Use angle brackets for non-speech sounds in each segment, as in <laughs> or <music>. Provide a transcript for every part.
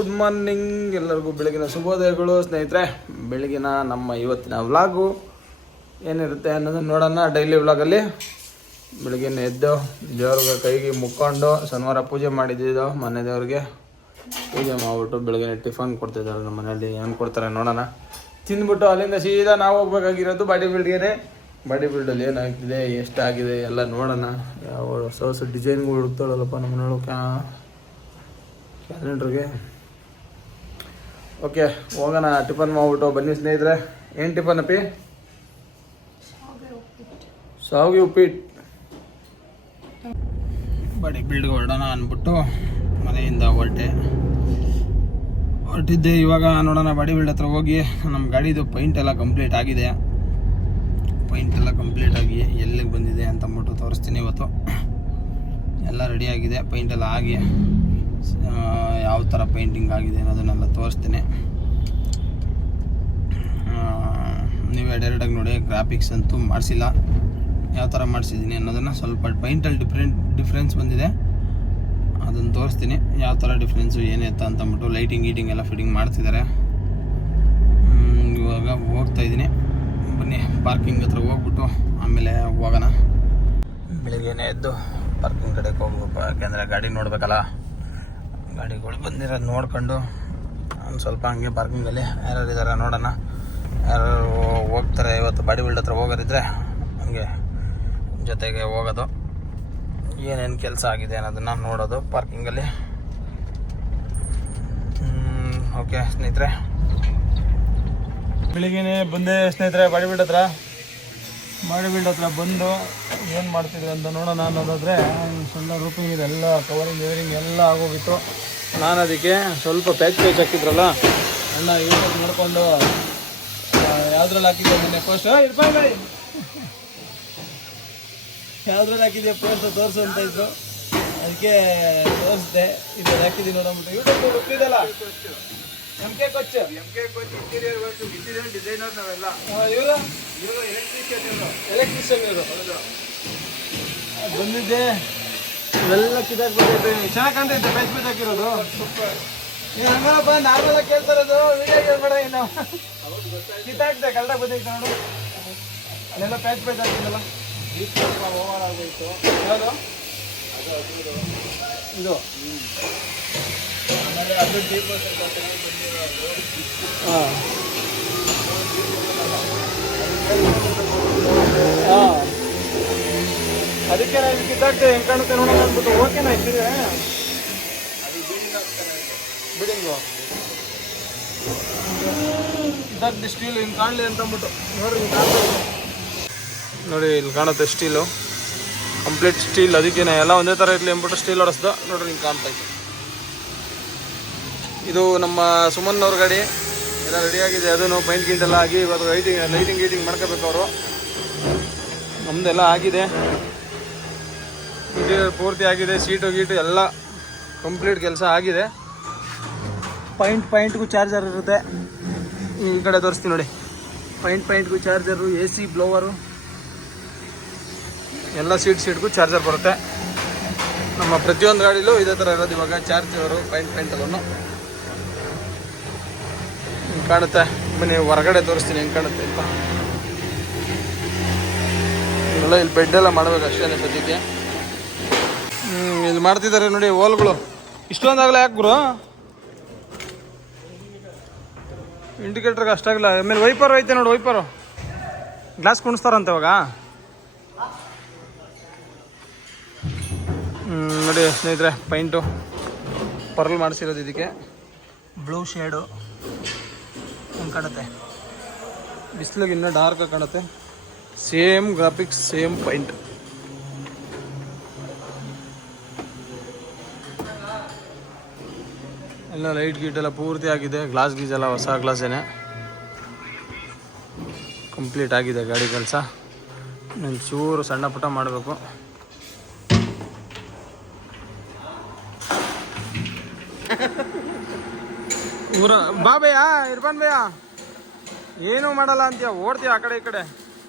Good morning ಎಲ್ಲರಿಗೂ ಬೆಳಗಿನ ಶುಭೋದಯಗಳು ಸ್ನೇಹಿತರೆ. ಬೆಳಗಿನ ನಮ್ಮ ಇವತ್ತಿನ ವ್ಲಾಗು ಏನಿರುತ್ತೆ ಅನ್ನೋದನ್ನ ನೋಡೋಣ ಡೈಲಿ ವ್ಲಾಗಲ್ಲಿ. ಬೆಳಗಿನ ಎದ್ದು ದೇವ್ರಿಗೆ ಕೈಗೆ ಮುಕ್ಕೊಂಡು ಶನಿವಾರ ಪೂಜೆ ಮಾಡಿದ್ದು ಮನೆ ದೇವ್ರಿಗೆ. ಪೂಜೆ ಮಾಡಿಬಿಟ್ಟು ಬೆಳಗಿನ ಟಿಫನ್ ಕೊಡ್ತಿದ್ದಾರೆ ನಮ್ಮ ಮನೆಯಲ್ಲಿ. ಏನು ಕೊಡ್ತಾರೆ ನೋಡೋಣ. ತಿಂದ್ಬಿಟ್ಟು ಅಲ್ಲಿಂದ ಸೀದಾ ನಾವು ಹೋಗ್ಬೇಕಾಗಿರೋದು ಬಾಡಿ ಬಿಲ್ಡ್ಗೆ ಬಾಡಿ ಬಿಲ್ಡಲ್ಲಿ ಏನಾಗ್ತಿದೆ ಎಷ್ಟಾಗಿದೆ ಎಲ್ಲ ನೋಡೋಣ. ಯಾವ ಹೊಸ ಹೊಸ ಡಿಸೈನ್ಗಳು ಹುಡುಕ್ತಾಳಲ್ಲಪ್ಪ ನಮ್ಮ ನೋಡೋಕೆ ಕ್ಯಾಲೆಂಡ್ರಿಗೆ. ಓಕೆ, ಹೋಗೋಣ, ಟಿಫನ್ ಮಾಡ್ಬಿಟ್ಟು ಬನ್ನಿ ಸ್ನೇಹಿತರೆ. ಏನು ಟಿಫನ್ ಅಪ್ಪಿ? ಸಾವಿ ಉಪ್ಪಿಟ್ಟು ಬಡಿ ಬಿಲ್ಡ್ಗೆ ಹೊರಡೋಣ ಅಂದ್ಬಿಟ್ಟು ಮನೆಯಿಂದ ಹೊರಟೆ. ಹೊರಟಿದ್ದೆ, ಇವಾಗ ನೋಡೋಣ ಬಾಡಿ ಬಿಲ್ಡ್ ಹತ್ರ ಹೋಗಿ. ನಮ್ಮ ಗಾಡಿದು ಪೈಂಟ್ ಎಲ್ಲ ಕಂಪ್ಲೀಟ್ ಆಗಿದೆ. ಪೈಂಟ್ ಎಲ್ಲ ಕಂಪ್ಲೀಟ್ ಆಗಿ ಎಲ್ಲಿಗೆ ಬಂದಿದೆ ಅಂತ ಅಂದ್ಬಿಟ್ಟು ತೋರಿಸ್ತೀನಿ ಇವತ್ತು. ಎಲ್ಲ ರೆಡಿ ಆಗಿದೆ ಪೈಂಟ್ ಎಲ್ಲ ಆಗಿ. ಯಾವ ಥರ ಪೇಂಟಿಂಗ್ ಆಗಿದೆ ಅನ್ನೋದನ್ನೆಲ್ಲ ತೋರಿಸ್ತೀನಿ. ನೀವು ಡೈರೆಕ್ಟಾಗಿ ನೋಡಿ ಗ್ರಾಫಿಕ್ಸ್ ಅಂತೂ ಮಾಡಿಸಿಲ್ಲ. ಯಾವ ಥರ ಮಾಡಿಸಿದ್ದೀನಿ ಅನ್ನೋದನ್ನು ಸ್ವಲ್ಪ ಪೈಂಟಲ್ಲಿ ಡಿಫ್ರೆಂಟ್ ಡಿಫ್ರೆನ್ಸ್ ಬಂದಿದೆ. ಅದನ್ನು ತೋರಿಸ್ತೀನಿ, ಯಾವ ಥರ ಡಿಫ್ರೆನ್ಸು ಏನಿತ್ತು ಅಂತ ಅಂದ್ಬಿಟ್ಟು ಲೈಟಿಂಗ್ ಗೀಟಿಂಗ್ ಎಲ್ಲ ಫಿಟ್ಟಿಂಗ್ ಮಾಡ್ತಿದ್ದಾರೆ. ಇವಾಗ ಹೋಗ್ತಾ ಇದ್ದೀನಿ. ಬನ್ನಿ ಪಾರ್ಕಿಂಗ್ ಹತ್ರ ಹೋಗ್ಬಿಟ್ಟು ಆಮೇಲೆ ಹೋಗೋಣ. ಬೆಳಿಗ್ಗೆನೇ ಎದ್ದು ಪಾರ್ಕಿಂಗ್ ಕಡೆಗೆ ಹೋಗ್ಬೇಕು, ಯಾಕೆಂದರೆ ಗಾಡಿ ನೋಡಬೇಕಲ್ಲ. ಗಾಡಿಗಳು ಬಂದಿರೋದು ನೋಡ್ಕೊಂಡು ಒಂದು ಸ್ವಲ್ಪ ಹಂಗೆ ಪಾರ್ಕಿಂಗಲ್ಲಿ ಯಾರ್ಯಾರು ಇದ್ದಾರೆ ನೋಡೋಣ. ಯಾರು ಹೋಗ್ತಾರೆ, ಇವತ್ತು ಬಾಡಿ ಬಿಲ್ಡ್ ಹತ್ರ ಹೋಗೋದಿದ್ರೆ ಹಂಗೆ ಜೊತೆಗೆ ಹೋಗೋದು. ಏನೇನು ಕೆಲಸ ಆಗಿದೆ ಅನ್ನೋದನ್ನು ನೋಡೋದು ಪಾರ್ಕಿಂಗಲ್ಲಿ ಓಕೆ ಸ್ನೇಹಿತರೆ. ಬೆಳಿಗ್ಗೆ ಬಂದೆ ಸ್ನೇಹಿತರೆ ಬಾಡಿ ಬಿಲ್ಡ್ ಹತ್ರ. ಬಾಡಿ ಬಿಲ್ಡ್ ಹತ್ರ ಬಂದು ಏನು ಮಾಡ್ತಿದ್ರು ಅಂತ ನೋಡೋಣ ಅನ್ನೋದಾದರೆ ಸಣ್ಣ ರೂಪಿಂಗ್ ಇದೆಲ್ಲ ಕವರಿಂಗ್ ಗಿವರಿಂಗ್ ಎಲ್ಲ ಆಗೋಗಿತ್ತು ನಾನು ಅದಕ್ಕೆ ಸ್ವಲ್ಪ ಪ್ಯಾಚ್ ಹಾಕಿದ್ರಲ್ಲ, ಅಣ್ಣ ಯೂಸ್ ಮಾಡಿಕೊಂಡು ಯಾವ್ದ್ರಲ್ಲಿ ಹಾಕಿದ್ದೆ ನಿನ್ನೆ ಪೋಸ್ಟ್ ಇರ್ಬಾಯ್ ಯಾವ್ದ್ರಲ್ಲಿ ಹಾಕಿದ್ದೆ ಪೋಸ್ಟ್ ತೋರಿಸು ಅಂತ ಇದ್ದು ಅದಕ್ಕೆ ತೋರಿಸ್ದೆ. ಇದ್ರಲ್ಲಿ ಹಾಕಿದ್ದೀನಿ ನೋಡೋಬಿಟ್ಟು ಯೂಟ್ಯೂಬ್ ಹುಟ್ಟಿದಲ್ಲ ಎಂ ಕೆ ಕೊಚ್ಚ ಇವರು? ಎಲೆಕ್ಟ್ರಿಷಿಯನ್ ಇವರು. ಬಂದಿದ್ದೆ. ಇವೆಲ್ಲ ಕಿದಾಕ್ ಬಂದೈತೆ ಚೆನ್ನಾಗಿ ಕಾಣ್ತೈತೆ ಬೆಂಚ್ ಪ್ಯಾಚ್ ಹಾಕಿರೋದು. ನೀನು ಹಂಗಲ್ಲಪ್ಪ ನಾರ್ಮಲ್ ಆಗಿ ಕೇಳ್ತಾರದು ವಿಡಿಯೋ ಕೇಳ್ಬೇಡ ಇನ್ನು. ಕಿತ್ತಾಕ್ದೆ ಕಳ್ಳ ಬಂದೈತೆ ನೋಡು. ಅಲ್ಲೆಲ್ಲ ಪ್ಯಾಚ್ ಪ್ಯಾಚ್ ಹಾಕಿದಲ್ಲ ಓವರ್ ಆಗೋಯ್ತು. ಯಾವುದು? ಇದು. ಹಾಂ. ಹಾಂ ಅದಕ್ಕೆ ನಾನು ಕಿತ್ತಾಕ್ತೆ ಹೆಂಗೆ ಕಾಣುತ್ತೆ ನೋಡೋಣ ಅಂದ್ಬಿಟ್ಟು. ಓಕೆನಾ ಇಟ್ಟಿದೆ ಬಿಲ್ಡಿಂಗು ಇದಾಗ್ತಿ ಸ್ಟೀಲ್ ಹಿಂಗೆ ಕಾಣಲಿ ಅಂತ ಅಂದ್ಬಿಟ್ಟು. ನೋಡ್ರಿ ನೋಡಿ, ಇಲ್ಲಿ ಕಾಣುತ್ತೆ ಸ್ಟೀಲು ಕಂಪ್ಲೀಟ್ ಸ್ಟೀಲ್ ಅದಕ್ಕೆ ಎಲ್ಲ ಒಂದೇ ಥರ ಇರಲಿ ಅಂದ್ಬಿಟ್ಟು ಸ್ಟೀಲ್ ಹೊಡೆಸ್ದ. ನೋಡ್ರಿ, ಹಿಂಗೆ ಕಾಣ್ತಾ ಇತ್ತು ಇದು ನಮ್ಮ ಸುಮನ್ ಅವ್ರ ಗಾಡಿ. ಎಲ್ಲ ರೆಡಿ ಆಗಿದೆ. ಅದನ್ನು ಪೈಂಟ್ ಗಿಂಟ್ ಎಲ್ಲ ಆಗಿ ಇವತ್ತು ಲೈಟಿಂಗ್ ಲೈಟಿಂಗ್ ಗೀಟಿಂಗ್ ಮಾಡ್ಕೋಬೇಕು ಅವರು. ನಮ್ದೆಲ್ಲ ಆಗಿದೆ. ಪೂರ್ತಿ ಆಗಿದೆ. ಸೀಟು, ಗೀಟು ಎಲ್ಲ ಕಂಪ್ಲೀಟ್ ಕೆಲಸ ಆಗಿದೆ. ಪಾಯಿಂಟ್ ಪಾಯಿಂಟ್ಗೂ ಚಾರ್ಜರ್ ಇರುತ್ತೆ. ಈ ಕಡೆ ತೋರಿಸ್ತೀನಿ ನೋಡಿ. ಪಾಯಿಂಟ್ ಪಾಯಿಂಟ್ಗೂ ಚಾರ್ಜರು ಎ ಸಿ ಬ್ಲೋವರು ಎಲ್ಲ ಸೀಟ್ ಸೀಟ್ಗೂ ಚಾರ್ಜರ್ ಬರುತ್ತೆ. ನಮ್ಮ ಪ್ರತಿಯೊಂದು ಗಾಡಿಲೂ ಇದೇ ಥರ ಇರೋದು ಇವಾಗ ಚಾರ್ಜರು ಅದನ್ನು ಹಿಂಗ್ ಕಾಣುತ್ತೆ. ಬನ್ನಿ ಹೊರಗಡೆ ತೋರಿಸ್ತೀನಿ ಹೆಂಗೆ ಕಾಣುತ್ತೆ ಅಂತ. ಇಲ್ಲ ಇಲ್ಲಿ ಬೆಡ್ ಎಲ್ಲ ಮಾಡ್ಬೇಕು ಅಷ್ಟೇ ಸದ್ಯಕ್ಕೆ. ಹ್ಮ್, ಇಲ್ಲಿ ಮಾಡ್ತಿದ್ದಾರೆ ನೋಡಿ ಹೋಲ್ಗಳು. ಇಷ್ಟೊಂದಾಗಲ್ಲ ಯಾಕೆ ಗುರು? ಇಂಡಿಕೇಟರ್ಗೆ ಅಷ್ಟಾಗಲ್ಲ ಆಮೇಲೆ ವೈಪರ್ ಐತೆ ನೋಡಿ ವೈಪರು ಗ್ಲಾಸ್ ಕುಣಿಸ್ತಾರಂತೆ ಇವಾಗ. ನೋಡಿ ಸ್ನೇಹಿತರೆ ಪೈಂಟು ಪರ್ಲ್ ಮಾಡಿಸಿರೋದು ಇದಕ್ಕೆ. ಬ್ಲೂ ಶೇಡು ಹೆಂಗೆ ಕಾಣುತ್ತೆ. ಬಿಸಿಲಿಗೆ ಇನ್ನೂ ಡಾರ್ಕ್ ಕಾಣುತ್ತೆ. ಸೇಮ್ ಗ್ರಾಫಿಕ್ಸ್ ಸೇಮ್ ಪೈಂಟ್ ಎಲ್ಲ ಲೈಟ್ ಗೀಟ್ ಎಲ್ಲ ಪೂರ್ತಿ ಆಗಿದೆ. ಗ್ಲಾಸ್ ಗೀಸ್ ಎಲ್ಲ ಹೊಸ ಗ್ಲಾಸೇನೆ ಕಂಪ್ಲೀಟ್ ಆಗಿದೆ ಗಾಡಿ ಕೆಲಸ. ಇನ್ನೊಂದು ಚೂರು ಸಣ್ಣ ಪುಟ್ಟ ಮಾಡಬೇಕು. ಬಾ ಭಯ್ಯ ಇರ್ಬಾನ್ ಭಯ್ಯ. ಏನೂ ಮಾಡಲ್ಲ ಅಂತೀಯ ಓಡ್ತೀಯ ಆ ಕಡೆ ಈ ಕಡೆ.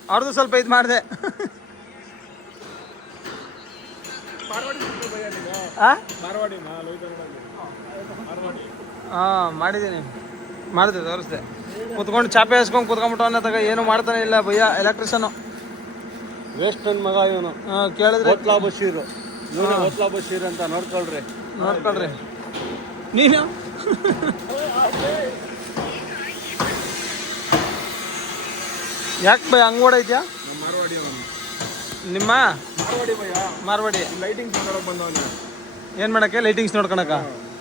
ಅವ್ರದ್ದು ಸ್ವಲ್ಪ ಇದು ಮಾಡಿದೆ. ಆ? ಹಾಂ ಮಾಡಿದ್ದೀನಿ. ಮಾಡಿದೆ ತೋರಿಸ್ದೆ. ಕುತ್ಕೊಂಡು ಚಾಪೆ ಹಾಸ್ಕೊಂಡು ಕುತ್ಕೊಂಡ್ಬಿಟ್ಟು ಅನ್ನೋ ತಗ ಏನು ಮಾಡ್ತಾನೆ ಇಲ್ಲ ಭಯ್ಯ ಎಲೆಕ್ಟ್ರಿಷನು ವೇಸ್ಟ್ ನನ್ನ ಮಗ ಇವನು. ಹಾಂ ಕೇಳಿದ್ರೆ ಓತ್ಲಾ ಬಶೀರ್. ಇವನೇ ಓತ್ಲಾ ಬಶೀರ್ ಅಂತ ನೋಡ್ಕೊಳ್ರಿ. ನೋಡ್ಕೊಳ್ರಿ. ನೀನು? ಯಾಕೆ ಬೈ ಹಂಗೆ ಓಡೈತ್ಯಾ ಮಾರ್ವಾಡಿ ಅವನು. ನಿಮ್ಮ? ಮಾರ್ವಾಡಿ ಭಯ. ಮಾರ್ವಾಡಿ. ಲೈಟಿಂಗ್ಸ್ ನೋಡಕ್ ಬಂದವನು. ಏನು ಮಾಡಕ್ಕೆ? ಲೈಟಿಂಗ್ಸ್ ನೋಡ್ಕೊಳಕ?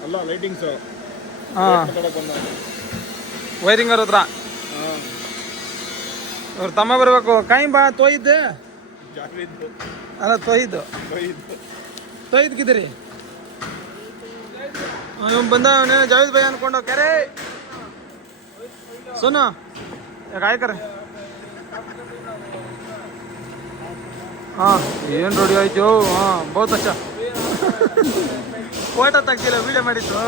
ಅಲ್ಲ ಲೈಟಿಂಗ್ಸ್ ಹಾಂ. ನೋಡಕ್ ಬಂದವನು. ವೈರಿಂಗ್ ಅವ್ರ ಹತ್ರ? ಅವ್ರ ತಮ್ಮ ಬರಬೇಕು. ಕಾಯಿ ಬಾ ತೋಯಿದ್ದು ಅಲ್ಲ ತೊಯ್ದು. ತೊಯ್ದ್ಕಿದ್ದೀರಿ? ಇವ್ ಬಂದ ಜಾವೇದ್ ಭೈ ಅನ್ಕೊಂಡು ಕೆರೆ! ಸುನು ಯಾಕೆ ಆಯ್ಕರೆ? ಹಾಂ, ಏನು ರೆಡಿ ಆಯ್ತು? ಹಾಂ ಬಹುತ ಫೋಟೋ ತೆಗ್ದಿಲ್ಲ ವೀಡಿಯೋ ಮಾಡಿತ್ತು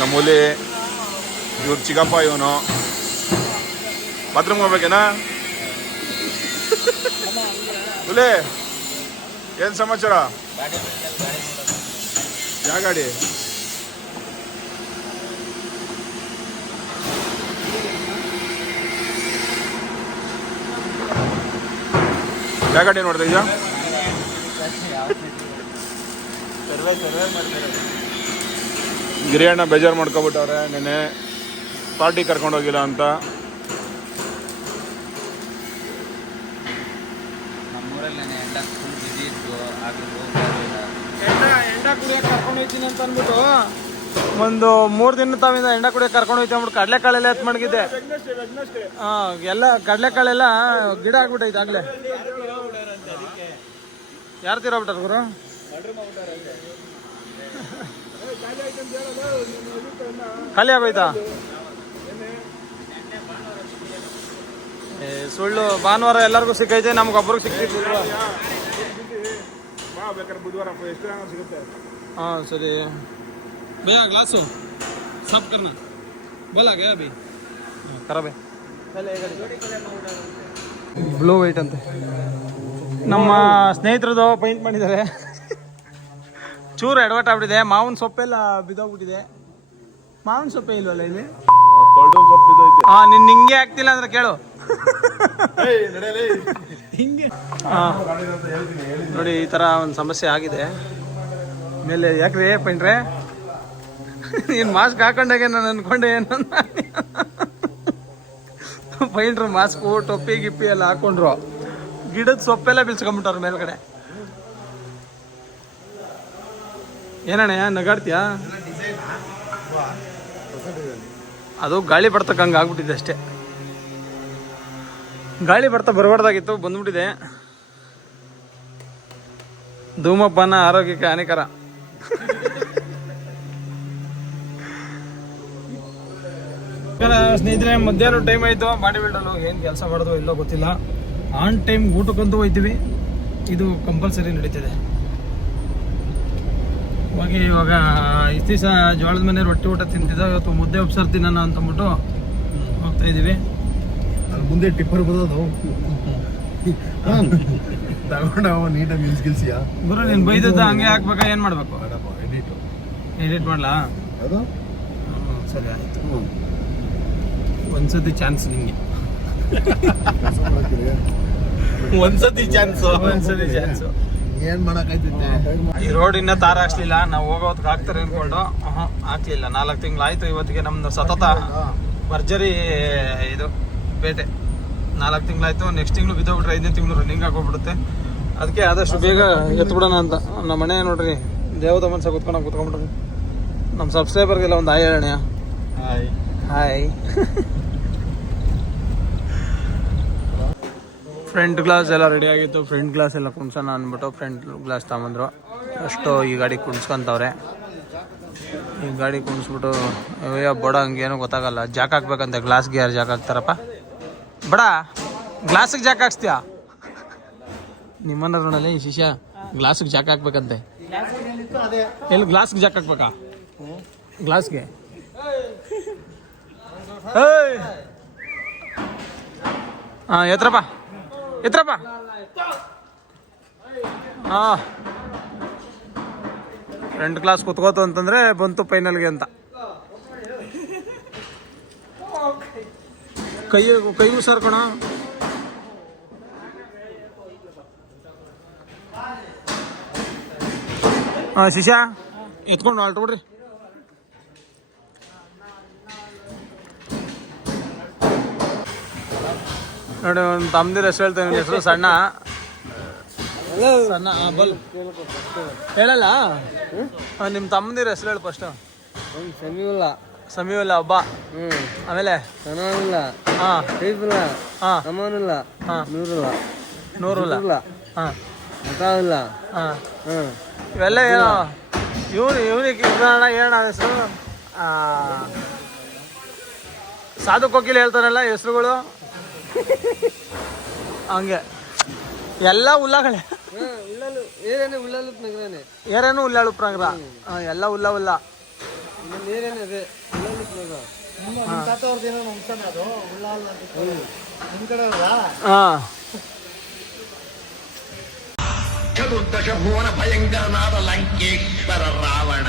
ನಮ್ಮೂಲಿ ಇವ್ರು ಚಿಕ್ಕಪ್ಪ ಇವನು. ಬಾತ್ರೂಮ್ ಹೋಗ್ಬೇಕೇನಾ? ಹುಲಿ, ಏನ್ ಸಮಾಚಾರ? ಯಾ ಗಾಡಿ ಯಾವ ಗಾಡಿ ನೋಡ್ತಾ ಇದೆಯಾ ಗಿರಿಯಣ್ಣ ಬೇಜಾರು ಮಾಡ್ಕೊಬಿಟ್ಟವ್ರೆ ನೆನೆ ಪಾರ್ಟಿ ಕರ್ಕೊಂಡು ಹೋಗಿಲ್ಲ ಅಂತ. ಒಂದು ಮೂರು ದಿನ ತಾವಿಂದ ಎಂಡ ಕುಡಿಯ ಕರ್ಕೊಂಡು ಹೋಯ್ತು ಅಂದ್ಬಿಟ್ಟು ಕಡಲೆಕಾಳೆಲ್ಲ ಎತ್ ಮಡಗಿದೆ ಹಾಂ ಎಲ್ಲ ಕಡಲೆಕಾಳೆಲ್ಲ ಗಿಡ ಆಗ್ಬಿಟ್ಟೈತೆ ಆಗ್ಲೇ. ಯಾರು ತೀರೋಗ್ಬಿಟ್ಟಾರ ಗುರು? ಖಾಲಿ ಆಗೋಯ್ತಾ? ಸುಳ್ಳು. ಭಾನುವಾರ ಎಲ್ಲರಿಗೂ ಸಿಕ್ಕೈತೆ ನಮ್ಗೆ ನಮ್ಗೊಬ್ರಿಗೆ ಸಿಕ್ತಿಲ್ವಾ ಹಾಂ ಸರಿ. ಭಯ ಗ್ಲಾಸು. ಸಬ್ ಕರ್ನ. ಬೋಲಾ ಗಯ ಭಿ. ಕರ ಭಯ ಬ್ಲೂ ವೈಟ್ ಅಂತ. ನಮ್ಮ ಸ್ನೇಹಿತರದು ಪೈಂಟ್ ಮಾಡಿದ್ದಾರೆ. ಚೂರು ಎಡವಟ್ ಆಗ್ಬಿಟ್ಟಿದೆ. ಮಾವಿನ ಸೊಪ್ಪೆಲ್ಲ ಬಿದ್ದೋಗ್ಬಿಟ್ಟಿದೆ. ಮಾವಿನ ಸೊಪ್ಪೆ ಇಲ್ವಲ್ಲ ಇಲ್ಲಿ? ಹಾ ನಿನ್ ಹಿಂಗೆ ಆಗ್ತಿಲ್ಲ ಅಂದ್ರೆ ಕೇಳು. ಹಿಂಗೆ. ನೋಡಿ ಈ ತರ ಒಂದು ಸಮಸ್ಯೆ ಆಗಿದೆ. ಮೇಲೆ ಯಾಕ್ರಿ ಪೈಂಟ್ರೆ ನೀನು ಮಾಸ್ಕ್ ಹಾಕೊಂಡಾಗೆ ನಾನು ಅನ್ಕೊಂಡೆ ಏನು ಪೈಂಟ್ರು ಮಾಸ್ಕು ಟೊಪ್ಪಿ, ಗಿಪ್ಪಿ ಎಲ್ಲ ಹಾಕೊಂಡ್ರು. ಗಿಡದ ಸೊಪ್ಪೆಲ್ಲ ಬೀಳ್ಸ್ಕೊಂಬಿಟ್ಟವ್ರ ಮೇಲ್ಗಡೆ. ಏನಣ್ಣ, ನಗಾಡ್ತೀಯಾ? ಅದು ಗಾಳಿ ಬರ್ತಕ್ಕಂಗೆ ಆಗ್ಬಿಟ್ಟಿದೆ ಅಷ್ಟೇ. ಗಾಳಿ ಬರ್ತಾ ಬರಬಾರ್ದಾಗಿತ್ತು, ಬಂದ್ಬಿಟ್ಟಿದೆ. ಧೂಮಪಾನ ಆರೋಗ್ಯಕ್ಕೆ ಹಾನಿಕರ. ಸ್ನೇಹಿತರೆ, ಮಧ್ಯಾಹ್ನ ಟೈಮ್ ಆಯಿತು. ಬಾಡಿ ಬಿಲ್ಡಲು ಏನು ಕೆಲಸ ಮಾಡೋದು, ಇಲ್ಲೋ ಗೊತ್ತಿಲ್ಲ. ಆನ್ ಟೈಮ್ ಊಟಕ್ಕಂತೂ ಹೋಯ್ತೀವಿ. ಇದು ಕಂಪಲ್ಸರಿ ನಡೀತಿದೆ. ಹೋಗಿ ಇವಾಗ ಇಷ್ಟು ದಿವಸ ಜೋಳದ ಮನೆ ರೊಟ್ಟಿ ಊಟ ತಿಂತಿದ್ದೆ ಇವತ್ತು ಮುದ್ದೆ ಉಪ್ಸಾರು ತಿನ್ನೋಣ ಅಂತಂದ್ಬಿಟ್ಟು ಹೋಗ್ತಾ ಇದ್ದೀವಿ. ಮುಂದೆ ಟಿಪ್ಪರ್ ಬರೋದು. ತಗೊಂಡ ನೀಟಾಗಿ ಮಿಲ್ಸ್ ಗಿಲ್ಸಿಯಾ? ಗುರು ನೀನು ಬೈದದ್ದ ಹಂಗೆ ಹಾಕ್ಬೇಕಾ ಏನು ಮಾಡಬೇಕು? ಎಡಿಟ್ ಎಡಿಟ್ ಮಾಡಲಾ? ಅದು ಸರಿ ಆಯಿತು. ಒಂದ್ಸತಿ ಚಾನ್ಸ್ ನಿಂಗೆ. ಒಂದ್ಸತಿ ಚಾನ್ಸ್ ಒಂದ್ಸತಿ ಚಾನ್ಸ್ ಏನ್ ಮಾಡಕ್ಕಾಯ್ತೈತೆ? ಈ ರೋಡ್ ಇನ್ನ ತಾರ ಹಾಕ್ಸ್ಲಿಲ್ಲ. ನಾವು ಹೋಗೋದಕ್ಕೆ ಹಾಕ್ತಾರೆ ಅನ್ಕೊಂಡು. ಹಾಕ್ಲಿಲ್ಲ. ನಾಲ್ಕು ತಿಂಗಳಾಯ್ತು ಇವತ್ತಿಗೆ ನಮ್ದು ಸತತ ಭರ್ಜರಿ ಇದು ಬೇಟೆ ನಾಲ್ಕು ತಿಂಗಳಾಯ್ತು. ನೆಕ್ಸ್ಟ್ ತಿಂಗಳು ಬಿದ್ದೋಗ್ಬಿಟ್ರೆ ಐದನೇ ತಿಂಗಳು ರನ್ನಿಂಗ್ ಆಗೋಗ್ಬಿಡುತ್ತೆ ಅದಕ್ಕೆ ಆದಷ್ಟು ಬೇಗ ಎತ್ಬಿಡೋಣ ಅಂತ. ನಮ್ಮ ಮನೆ ನೋಡ್ರಿ ದೇವದ ಮನ್ಸ ಕುತ್ಕೊಂಡು ಕುತ್ಕೊಂಡ್ಬಿಟ್ರಿ. ನಮ್ಮ ಸಬ್ಸ್ಕ್ರೈಬರ್ಗೆಲ್ಲ ಒಂದು ಆಯ್ ಹಾಯ್. ಹಾಯ್. <laughs> ಫ್ರಂಟ್ ಗ್ಲಾಸ್ ಎಲ್ಲ ರೆಡಿ ಆಗಿತ್ತು. ಫ್ರಂಟ್ ಗ್ಲಾಸ್ ಎಲ್ಲ ಕುಣ್ಸೋಣ ಅಂದ್ಬಿಟ್ಟು ಫ್ರಂಟ್ ಗ್ಲಾಸ್ ತಗೊಂಬಂದ್ರು. ಅಷ್ಟು ಈ ಗಾಡಿ ಕುಣ್ಸ್ಕೊಂತವ್ರೆ. ಈ ಗಾಡಿ ಕುಣಿಸ್ಬಿಟ್ಟು, ಅಯ್ಯೋ, ಬಡ ಹಂಗೇನು ಗೊತ್ತಾಗಲ್ಲ. ಜಾಕ್ ಹಾಕ್ಬೇಕಂತ. ಗ್ಲಾಸ್ಗೆ ಯಾರು ಜಾಕ್ ಹಾಕ್ತಾರಪ್ಪ. ಬಡ, ಗ್ಲಾಸಿಗೆ ಜಾಕ್ ಹಾಕ್ಸ್ತೀಯಾ? ನಿಮ್ಮನ್ನ ಈ ಶಿಷ್ಯ ಗ್ಲಾಸಿಗೆ ಜಾಕ್ ಹಾಕ್ಬೇಕಂತೆ. ಎಲ್ಲಿ ಗ್ಲಾಸ್ಗೆ ಜಾಕ್ ಹಾಕ್ಬೇಕಾ? ಗ್ಲಾಸ್ಗೆ. ಹಾಂ ಎತ್ರಪ್ಪ ಎತ್ರಪ್ಪ ಹಾಂ. ಫ್ರೆಂಡ್ ಕ್ಲಾಸ್ ಕುತ್ಕೋತು ಅಂತಂದ್ರೆ ಬಂತು ಫೈನಲ್ಗೆ ಅಂತ. ಕೈ ಸರ್ ಕಣ ಹಾಂ ಶಿಶಾ ಎತ್ಕೊಂಡು ಹೊರಟ್ಬಿಡ್ರಿ ನೋಡಿ ಒಂದು ತಮ್ಮದಿರ ಹೆಸರು ಹೇಳ್ತೇನೆ ನಿನ್ನ ಹೆಸರು ಸಣ್ಣ. ಸಣ್ಣ ಆ, ಬಲ್. ಹೇಳಲ್ಲ? ಆ, ನಿಮ್ಮ ತಮ್ಮದಿರ ಹೆಸರು ಹೇಳು ಫಸ್ಟ್ ಸಮೀವುಲ್ಲ. ಸಮೀವಲ್ಲ ಒಬ್ಬ. ಹ್ಞೂ ಆಮೇಲೆ? ಸನಾನಿಲ್ಲ. ಹಾಂ ಟೈಫುಲ್ಲ ಹಾಂ ಅಮಾನುಲ್ಲ. ಹಾಂ ನೂರುಲ್ಲ. ಇಲ್ಲ ಹಾಂ ಇಲ್ಲ ಹಾಂ ಹ್ಞೂ ಇವೆಲ್ಲ ಏನೋ? ಇವನು ಇವನಿಗೆ ಇವ್ರಣ್ಣ ಏನಣ್ಣ ಹೆಸರು? ಸಾಧು ಕೋಕಿಲ್ ಹೇಳ್ತಾನಲ್ಲ ಹೆಸರುಗಳು? ಹಂಗೆ ಎಲ್ಲ ಉಲ್ಲಗಳೇ ಹಾಂ ಉಳ್ಳಲು ಏನೇನೆ ಉಳ್ಳಲು ನಗರನೇ ಏರೇನು ಉಲ್ಲಾಳು ಪ್ರಾಂಗ್ರ ಹಾಂ ಎಲ್ಲ ಉಲ್ಲ ಉಲ್ಲ ಇನ್ನೊಂದು ಏನೇನೆ ಅದೇ ಉಳ್ಳಲು ನಗರ ಹಾಂ ಚತುರ್ದಶ ಭುವನ ಭಯಂಕರನಾದ ಲಂಕೇಶ್ವರ ರಾವಣ